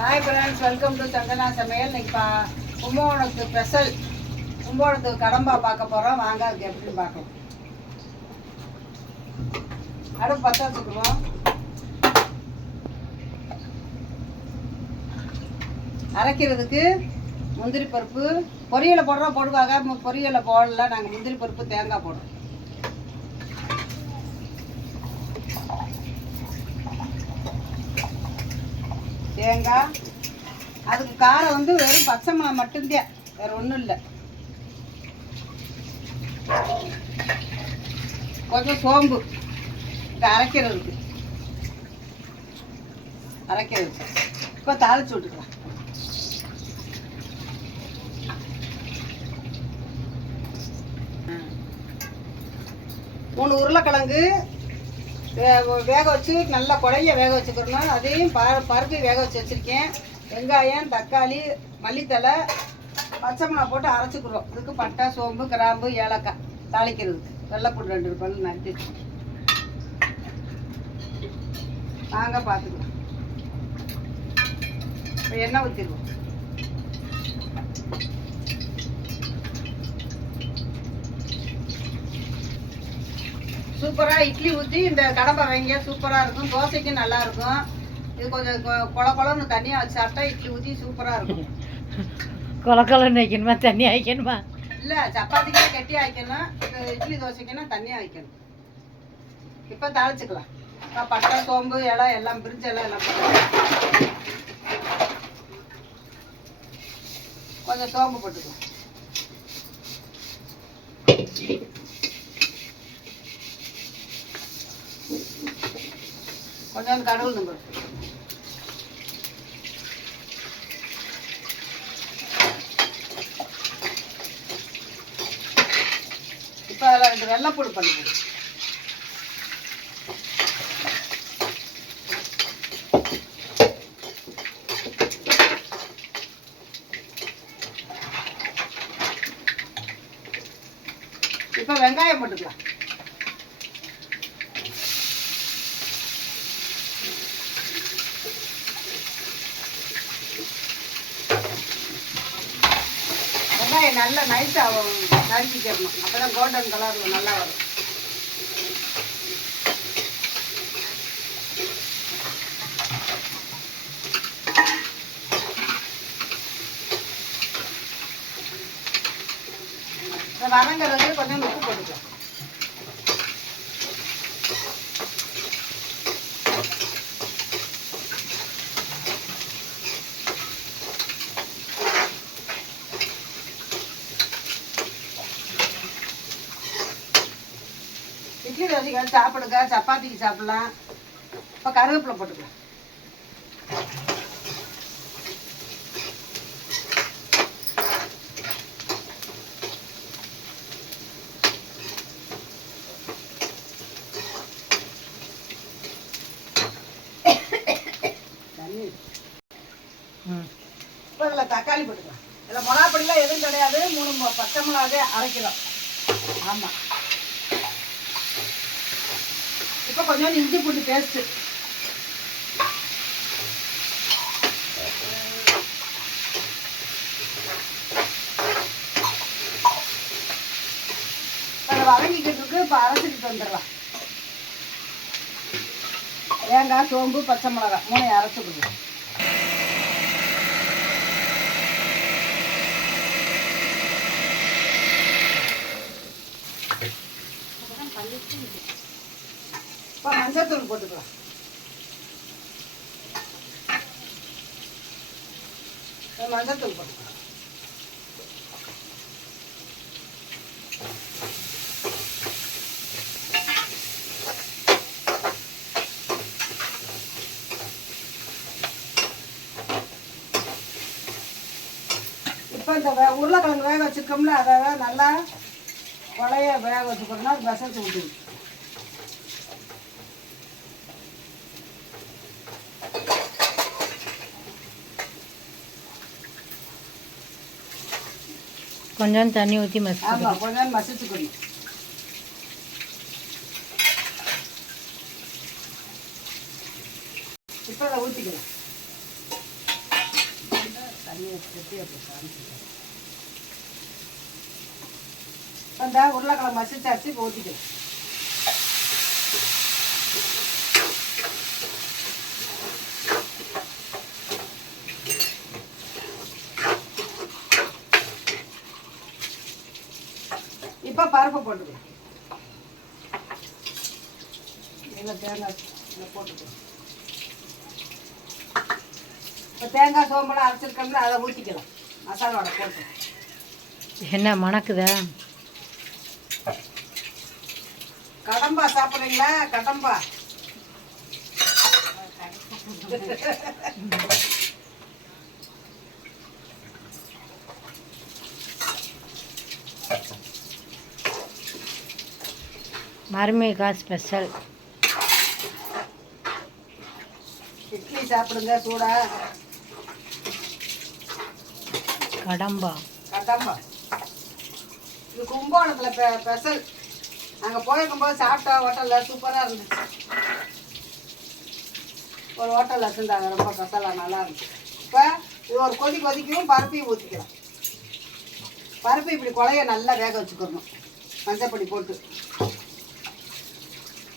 Hi friends, welcome to Santhana Samayal. இன்னைக்கு கும்பகோணத்துக்கு special கும்பகோணத்துக்கு கடம்பா பார்க்க போகிறோம். வாங்க அதுக்கு எப்படின்னு பார்க்கலாம். அடுப்பு பற்ற வச்சுக்குவோம். அரைக்கிறதுக்கு முந்திரி பருப்பு பொரியலை போடுறோம், போடுவாங்க. பொரியலை போடல, நாங்கள் முந்திரி பருப்பு தேங்காய் போடுறோம். தேங்காய், அதுக்கு காரம் வந்து வெறும் பச்சை மிளகாய் மட்டும்தான், வேறு ஒன்றும் இல்லை. கொஞ்சம் சோம்பு அரைக்கிறதுக்கு இப்போ தாளிச்சு விட்டுக்கலாம். மூணு உருளைக்கிழங்கு வேக வச்சு நல்லா குழைய வேக வச்சுக்கிறணும். அதையும் பருப்பு வேக வச்சு வச்சுருக்கேன். வெங்காயம், தக்காளி, மல்லித்தலை, பச்சை மிளகா போட்டு அரைச்சிக்கிறோம். இதுக்கு பட்டை, சோம்பு, கிராம்பு, ஏலக்காய் தாளிக்கிறதுக்கு. வெள்ளைப்பூண்டு 2 பல் நறுக்கி வாங்க பார்த்துக்கலாம். இப்போ எண்ணெய் ஊற்றிடுவோம். சூப்பராக இட்லி ஊற்றி இந்த கடம்பை வைங்க, சூப்பராக இருக்கும். தோசைக்கும் நல்லாயிருக்கும். இது கொஞ்சம் கொலன்னு தண்ணியாக வச்சு சாப்பிட்டா இட்லி ஊற்றி சூப்பராக இருக்கும். கொலன்னு வைக்கணுமா, தண்ணியாக வைக்கணுமா? இல்லை, சப்பாத்திக்கே கட்டியாக வைக்கணும். இட்லி தோசைக்குன்னா தண்ணியாக வைக்கணும். இப்போ தாளிச்சுக்கலாம். இப்போ பட்டை, சோம்பு, இலை எல்லாம் பிரிஞ்ச இலை எல்லாம் கொஞ்சம் சோம்பு போட்டுக்கலாம். கொஞ்சம் கடவுள் நம்பர். இப்போ அதில் 2 வெள்ளைப்பூடு பண்ணிக்கணும். இப்போ வெங்காயம் போட்டுக்கலாம். வெங்காயம் நல்லா நைஸாக நறுக்கிக்கணும். அப்போ தான் கோல்டன் கலரில் நல்லா வரும். வதங்கிறது கொஞ்சம் உப்பு போட்டுக்கலாம். இட்லி தோசைக்கு சாப்பிடுங்க, சப்பாத்திக்கு சாப்பிடலாம். இப்போ கருவேப்பிலை போட்டுக்கலாம். இப்போ இதில் தக்காளி போட்டுக்கலாம். இதில் மிளகாப்பொடிலாம் எதுவும் கிடையாது. 3 பச்சை மிளகாவே அரைக்கிறோம். ஆமாம். இப்போ கொஞ்சம் இஞ்சி பூண்டு பேஸ்ட்டு, அதை வதங்கிக்கிட்டு இருக்கு. இப்போ அரைச்சிக்கிட்டு வந்துடலாம். தேங்காய், சோம்பு, பச்சை மிளகாய் 3 அரைச்சிக்கணும். இப்போ மஞ்சத்தூள் போட்டுக்கலாம். மஞ்சத்தூள் போட்டுக்கலாம். இப்போ இந்த உருளைக்கிழங்கு வேக வச்சுருக்கோம்ல, அதை நல்லா குழைய வேக வச்சுக்கணும்னா அது பசங்க ஊற்றி கொஞ்சம் தண்ணி ஊற்றி ஆமாம், கொஞ்சம் மசிச்சுக்கணும். இப்போ அதை ஊற்றிக்கலாம். தண்ணியை கட்டி அப்படி காமிச்சிட்டேன். இந்த உருளைக்கிழங்கு மசிச்சாச்சு இப்போ ஊற்றிக்கலாம். இப்போ பருப்பு போட்டுக்கலாம். இல்லை தேங்காய் போட்டுக்கலாம். இப்போ தேங்காய் சோம்பெல்லாம் அரைச்சிருக்கோம்ல அதை ஊற்றிக்கலாம். மசாலாவோட போட்டு என்ன மணக்குதா? கடம்பா சாப்பிட்றீங்களா? கடம்பா மருமேகா ஸ்பெஷல். இட்லி சாப்பிடுங்க சூடா. கடம்பா கடம்பா இது கும்பகோணத்தில் ஸ்பெஷல். நாங்கள் போயிருக்கும்போது சாப்பிட்டா ஹோட்டலில் சூப்பராக இருந்துச்சு. ஒரு ஹோட்டலில் வச்சுருந்தாங்க, ரொம்ப ஸ்பெஷலாக நல்லா இருந்துச்சு. இப்போ இது ஒரு கொதிக்கும், பருப்பையும் ஊற்றிக்கலாம். பருப்பு இப்படி குழைய நல்லா வேக வச்சுக்கணும் மஞ்சப்பொடி போட்டு.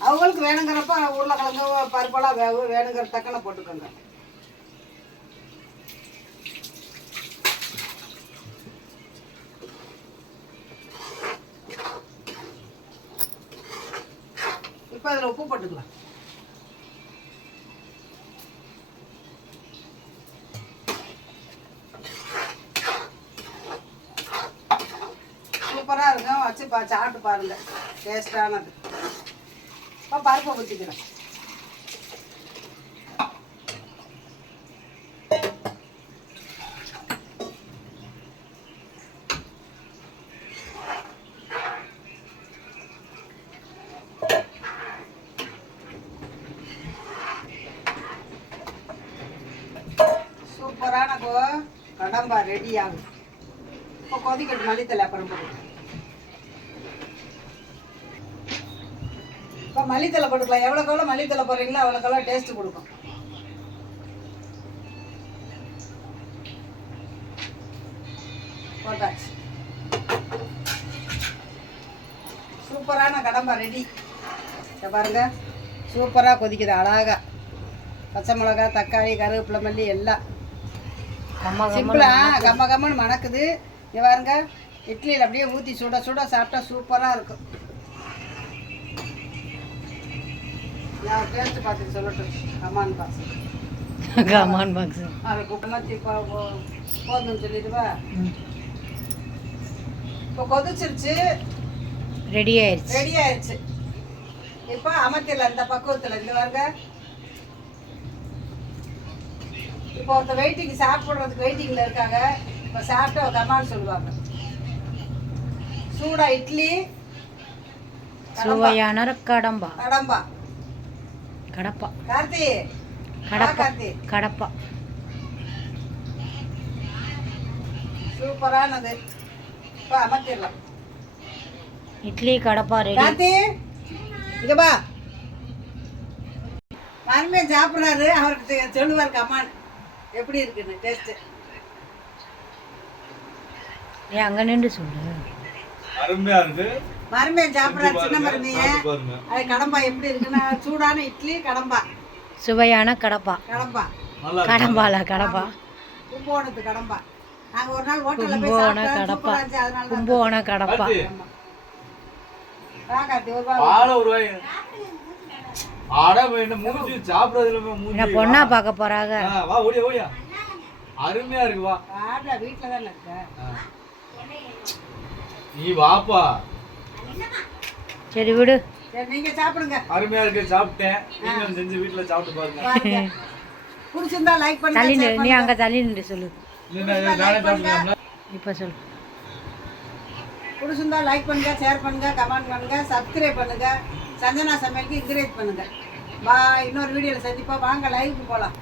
அவங்களுக்கு வேணுங்கிறப்ப உருளைக்கிழங்கு பருப்பெல்லாம் வேணுங்கிற தக்கனை போட்டுக்கோங்க. இப்போ அதில் உப்பு போட்டுக்கலாம். சூப்பராக இருக்கும். வச்சு சாப்பிட்டு பாருங்கள், டேஸ்டானது. இப்போ பருப்பை ஊற்றிக்கலாம். சூப்பரான கடம்பா ரெடி ஆகும். இப்போ கொதிக்கட்டு மல்லித்தலை அப்புறம் போட்டுக்கலாம். இப்போ மல்லித்தலை போட்டுக்கலாம். எவ்வளோக்கு எவ்வளோ மல்லித்தலை போடுறீங்களோ அவ்வளோக்கு எவ்வளோ டேஸ்ட்டு கொடுக்கும். போட்டாச்சு. சூப்பரான கடம்பா ரெடி. இதை பாருங்க, சூப்பராக கொதிக்குது அழகா. பச்சை மிளகா, தக்காளி, கருவேப்பிலை, மல்லி எல்லாம் சிம்பிளா கம்ம கம்மன்னு மணக்குது. இங்கே பாருங்க, இட்லியில் அப்படியே ஊற்றி சுட சுட சாப்பிட்டா சூப்பராக இருக்கும். நான் டேஸ்ட்டு பார்த்துட்டு சொல்லட்டும். கமான் பாக்ஸ் அதை குப்பமாத்தி போதும்னு சொல்லிடுவா. இப்போ கொதிச்சிருச்சு, ரெடி ஆயிடுச்சு. இப்போ அமர்த்திடலாம் இந்த பக்குவத்தில். இந்த பாருங்க, இப்போ ஒருத்த வெயிட்டிங் சாப்பிட்றதுக்கு வெயிட்டிங்கில் இருக்காங்க. இப்போ சாப்பிட்டு அவங்க அம்மான்னு சொல்லுவாங்க. சூடா இட்லி, சுவையான கடம்பா. கார்த்தி கடப்பா சூப்பரானது. இப்போ அமர்த்திடலாம். இட்லி கடப்பா ரெடி. கார்த்தி இங்க பா. மருமே சாப்பிட்றாரு, அவருக்கு சொல்லுவார் கம்மான் எப்படி இருக்குன்னு டேஸ்ட்டு. ஏன் அங்கே நின்று சொல்லு. அருமையா இருக்கு. மருமே சாப்பிட்றாரு, சின்ன மருமையே. அது கடம்பா எப்படி இருக்குன்னா, சூடான இட்லி கடம்பா. சுவையான கடப்பா. கடம்பால கடப்பா. கும்பகோணத்து கடம்பா. நாங்கள் ஒரு நாள் ஹோட்டலில் போய் கும்பகோண சாப்பிட்டோம், கடப்பா. சூப்பரா இருந்துச்சு. அதனால கும்பகோண கடப்பா. கார்த்தி ஒரு ரூபாய். ஆடா என்ன மூஞ்சி சாப்பிடுறதுல மூஞ்சி. என்ன பொண்ணா பார்க்க போறாங்க. வா ஓடியா. அருமையா இருக்கு. வா. ஆடா வீட்ல தான் இருக்க. நீ வாப்பா. சரி விடு. சரி நீங்க சாப்பிடுங்க. அருமையா இருக்கு, சாப்பிட்டேன். நீங்களும் செஞ்சு வீட்ல சாப்பிட்டு பாருங்க. பிடிச்சிருந்தா லைக் பண்ணுங்க. தள்ளி நின்று, நீ அங்க தள்ளி நின்று சொல்லு. நானே சாப்பிடுறேன். இப்ப சொல்லு. பிடிச்சிருந்தா லைக் பண்ணுங்க, ஷேர் பண்ணுங்க, கமெண்ட் பண்ணுங்க, சப்ஸ்கிரைப் பண்ணுங்க. சஞ்சனா சமையலுக்கு என்கரேஜ் பண்ணுங்க. பாய். இன்னொரு வீடியோவில் சந்திப்போம். வாங்க லைவுக்கு போகலாம்.